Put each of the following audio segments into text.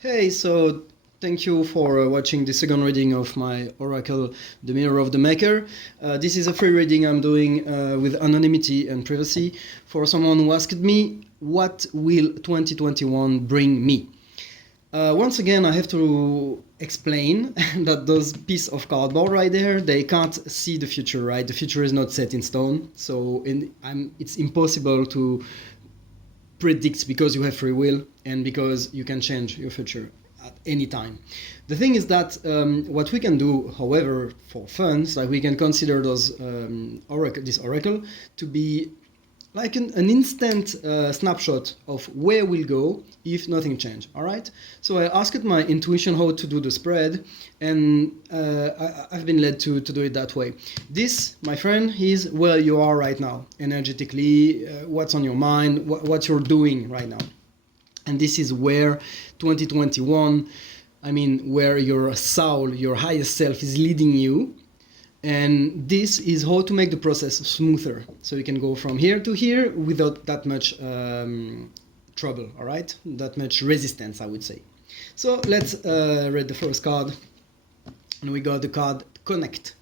Hey, so thank you for watching the second reading of my oracle, The Mirror of the Maker. This is a free reading I'm doing with anonymity and privacy for someone who asked me, what will 2021 bring me? Once again, I have to explain that those piece of cardboard right there, they can't see the future, right? The future is not set in stone, so it's impossible to predict because you have free will and because you can change your future at any time. The thing is that what we can do, however, for fun, is like we can consider those this oracle to be like an instant snapshot of where we'll go if nothing changed. All right. So I asked my intuition how to do the spread, and I've been led to do it that way. This, my friend, is where you are right now, energetically. What's on your mind? What you're doing right now, and this is where 2021. I mean, where your soul, your highest self, is leading you. And this is how to make the process smoother, so you can go from here to here without that much trouble, all right? That much resistance, I would say. So let's read the first card. And we got the card Connect.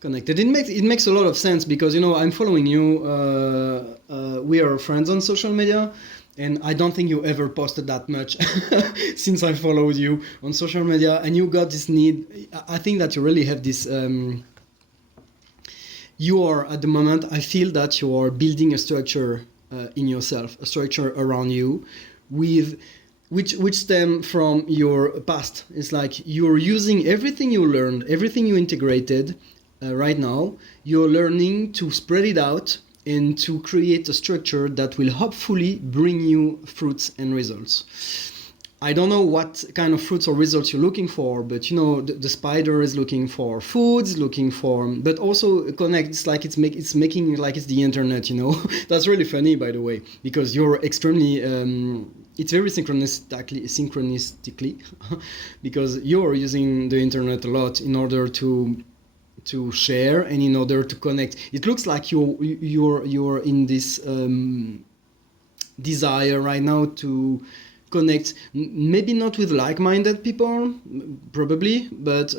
Connected. It makes a lot of sense because, you know, I'm following you. We are friends on social media. And I don't think you ever posted that much since I followed you on social media. And you got this need. I think that you really have this. You are, at the moment, I feel that you are building a structure in yourself, a structure around you, with which stem from your past. It's like you're using everything you learned, everything you integrated right now. You're learning to spread it out and to create a structure that will hopefully bring you fruits and results. I don't know what kind of fruits or results you're looking for, but you know, the spider is looking for foods, looking for, but also Connect. It's like it's making like it's the internet, you know. That's really funny, by the way, because you're extremely. It's very synchronistically, because you're using the internet a lot in order to share and in order to connect. It looks like you're in this desire right now to connect, maybe not with like-minded people, probably, but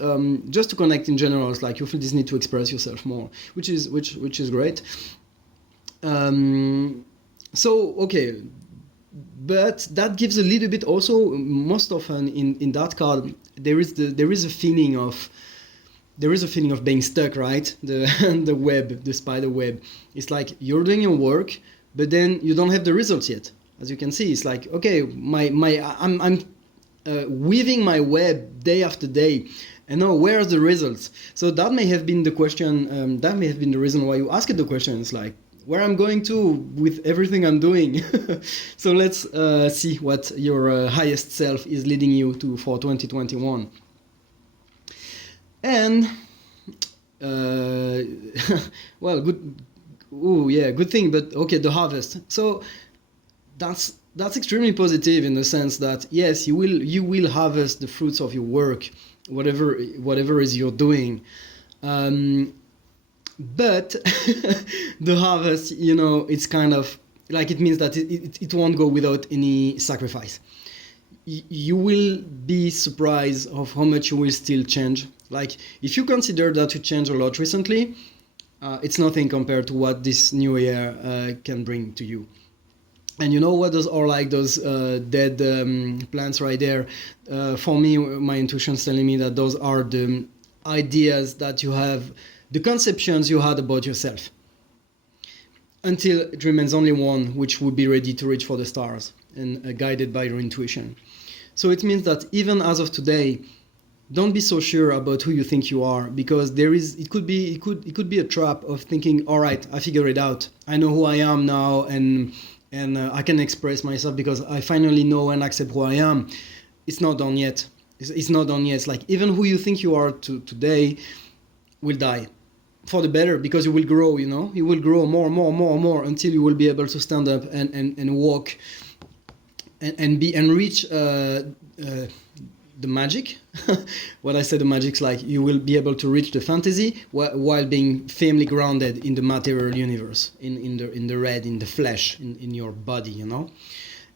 just to connect in general. It's like you feel this need to express yourself more, which is great. So okay, but that gives a little bit also. Most often in that card, there is a feeling of. There is a feeling of being stuck, right? The web, the spider web. It's like you're doing your work, but then you don't have the results yet. As you can see, it's like, okay, I'm weaving my web day after day, and now where are the results? So that may have been the question. That may have been the reason why you asked the question. It's like where I'm going to with everything I'm doing. So let's see what your highest self is leading you to for 2021. And well, good. Oh yeah, good thing. But okay, the harvest. So that's extremely positive in the sense that yes, you will harvest the fruits of your work, whatever is you're doing. But the harvest, you know, it's kind of like it means that it won't go without any sacrifice. You will be surprised of how much you will still change. Like if you consider that you changed a lot recently, it's nothing compared to what this new year can bring to you. And you know what those are like, those dead plants right there. For me, my intuition's telling me that those are the ideas that you have, the conceptions you had about yourself. Until it remains only one which would be ready to reach for the stars and guided by your intuition. So it means that even as of today, don't be so sure about who you think you are, because it could be a trap of thinking, all right, I figure it out. I know who I am now, and I can express myself because I finally know and accept who I am. It's not done yet. It's not done yet. It's like even who you think you are today will die. For the better, because you will grow, you know, you will grow more until you will be able to stand up and walk and reach the magic. What I said, the magic's like you will be able to reach the fantasy while being firmly grounded in the material universe, in the red, in the flesh, in your body, you know.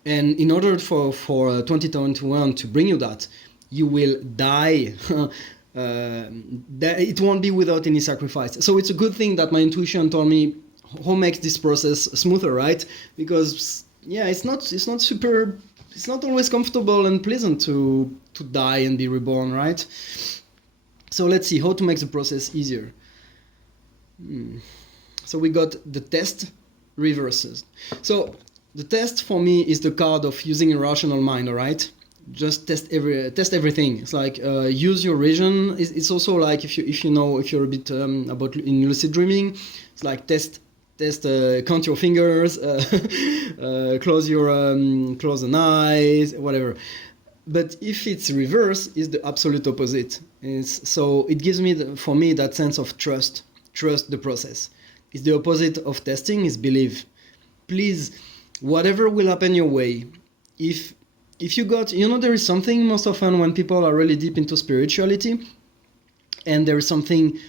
And in order for 2021 to bring you that, you will die. That it won't be without any sacrifice. So it's a good thing that my intuition told me how makes this process smoother, right? Because yeah, it's not super, it's not always comfortable and pleasant to die and be reborn, right? So let's see how to make the process easier. So we got the test reverses. So the test for me is the card of using a rational mind, all right? Just test everything. It's like use your reason. It's also like if you're a bit about in lucid dreaming, it's like test count your fingers, close an eyes, whatever. But if it's reverse, it's the absolute opposite. So it gives me for me that sense of trust the process. It's the opposite of testing is believe. Please, whatever will happen your way, if you got, there is something most often when people are really deep into spirituality, and there is something,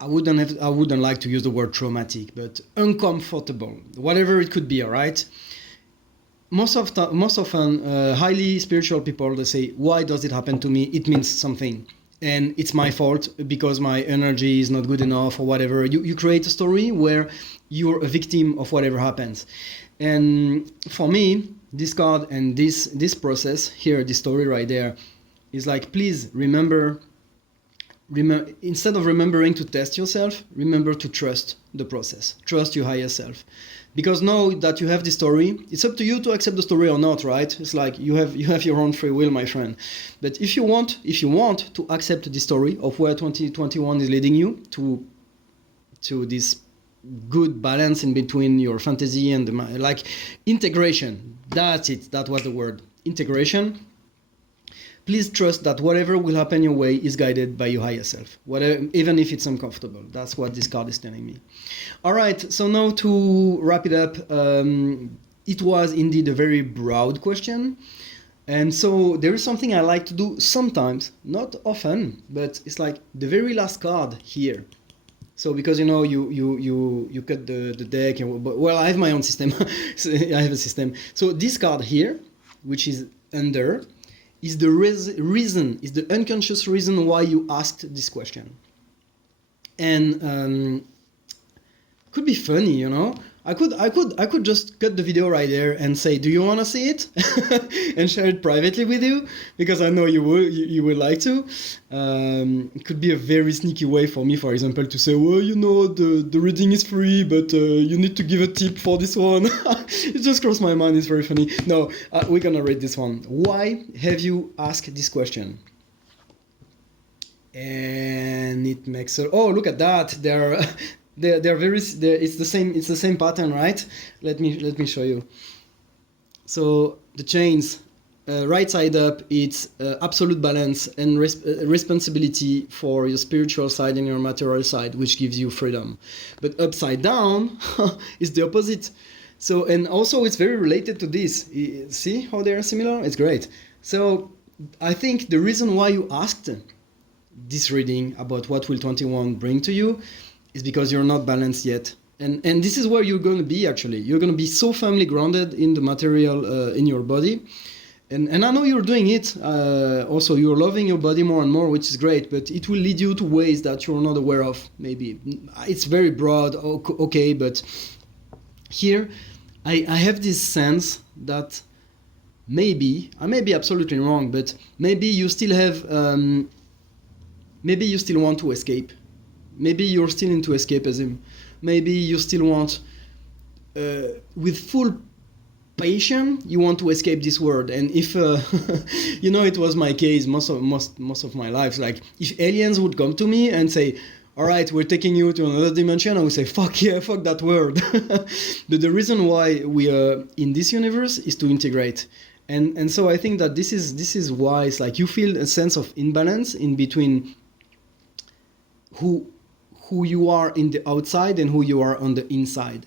I wouldn't like to use the word traumatic, but uncomfortable, whatever it could be, all right? Most often, highly spiritual people, they say, why does it happen to me? It means something. And it's my fault because my energy is not good enough or whatever. You create a story where you're a victim of whatever happens. And for me, this card and this process here, this story right there, is like, please remember, instead of remembering to test yourself, remember to trust the process. Trust your higher self. Because now that you have the story, it's up to you to accept the story or not, right? It's like you have your own free will, my friend. But if you want to accept the story of where 2021 is leading you to this good balance in between your fantasy and like integration. That's it. That was the word. Integration. Please trust that whatever will happen your way is guided by your higher self, whatever, even if it's uncomfortable. That's what this card is telling me. All right, so now to wrap it up, it was indeed a very broad question. And so there is something I like to do sometimes, not often, but it's like the very last card here. So because you cut the deck, well, I have my own system. So I have a system. So this card here, which is under, is the reason, is the unconscious reason why you asked this question. And could be funny, I could just cut the video right there and say, do you want to see it? And share it privately with you, because I know you would like to. It could be a very sneaky way for me, for example, to say, well, the reading is free, but you need to give a tip for this one. It just crossed my mind. It's very funny. No, we're gonna read this one. Why have you asked this question? And it makes oh, look at that. They're very. It's the same pattern, right? Let me show you. So the chains, right side up, it's absolute balance and responsibility for your spiritual side and your material side, which gives you freedom. But upside down is the opposite. So, and also it's very related to this. See how they are similar? It's great. So I think the reason why you asked this reading about what will 21 bring to you is because you're not balanced yet. And this is where you're going to be, actually. You're going to be so firmly grounded in the material in your body. And I know you're doing it. Also, you're loving your body more and more, which is great. But it will lead you to ways that you're not aware of, maybe. It's very broad, okay. But here, I have this sense that maybe, I may be absolutely wrong, but maybe you still have... maybe you still want to escape. Maybe you're still into escapism. Maybe you still want, with full passion, you want to escape this world. And if, it was my case most of my life. Like, if aliens would come to me and say, all right, we're taking you to another dimension, I would say, fuck yeah, fuck that world. But the reason why we are in this universe is to integrate. And so I think that this is why it's like you feel a sense of imbalance in between who you are in the outside and who you are on the inside.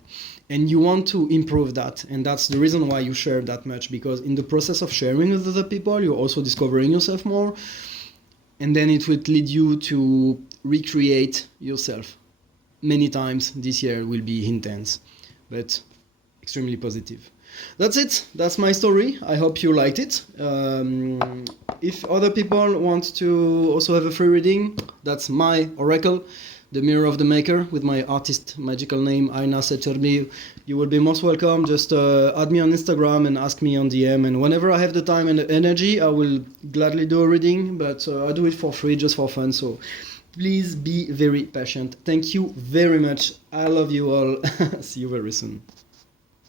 And you want to improve that. And that's the reason why you share that much, because in the process of sharing with other people, you're also discovering yourself more. And then it will lead you to recreate yourself. Many times this year will be intense, but extremely positive. That's it. That's my story. I hope you liked it. If other people want to also have a free reading, that's my oracle, the Mirror of the Maker, with my artist magical name, Aina Sechermi. You will be most welcome. Just add me on Instagram and ask me on DM. And whenever I have the time and the energy, I will gladly do a reading. But I do it for free, just for fun. So please be very patient. Thank you very much. I love you all. See you very soon.